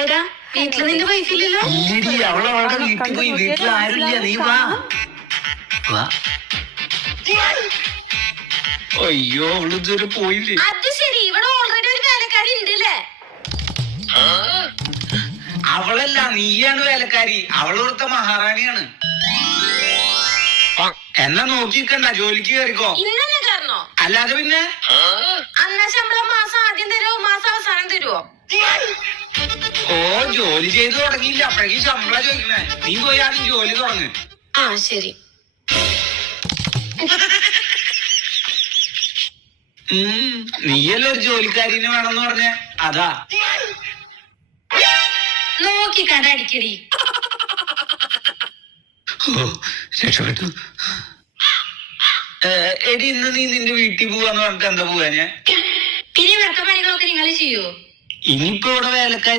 എടാ വീട്ടില് നിന്റെ വൈഫില്ലല്ലോ. ഇല്ലടി, അവളവളുടെ വീട്ടിൽ പോയി. വീട്ടിൽ ആരുമില്ല, നീ വാ. അയ്യോ, അവള് ഇതുവരെ പോയില്ലേ? അത് ശരി, ഇവിടെ ഓൾറെഡി ഒരു വേലക്കാരി ഉണ്ടല്ലേ? അവളല്ല, നീയാണ് വേലക്കാരി. അവളോടത്തെ മഹാറാണിയാണ്. എന്നാ നോക്കിക്കണ്ട, ജോലിക്ക് കയറിക്കോ. ഇന്നെ കാരണോ? അല്ലാതെ പിന്നെ അന്നാ ശമ്പളം മാസം ആദ്യം തരുമോ മാസം അവസാനം തരുമോ? ഓ, ജോലി ചെയ്ത് തുടങ്ങിയില്ല, അപ്പോഴേക്കും ശമ്പളം ചോദിക്കണേ. നീ പോയി ആദ്യം ജോലി തുടങ്ങ്. ആ ശരി. നീയല്ലേ ഒരു ജോലിക്കാരിനെ വേണമെന്ന് പറഞ്ഞ, അതാ. നോക്കി കടടിക്കടി. ഓ, രക്ഷപ്പെട്ടു. എടി, ഇന്ന് നീ നിന്റെ വീട്ടിൽ പോവാന്ന് പറഞ്ഞിട്ട് എന്താ പോവാ? ഞാൻ ഇനി ഇവിടുത്തെ പണികളൊക്കെ നിങ്ങൾ ചെയ്യോ? ഇനിയിപ്പോ ഇവിടെ വേലക്കാരി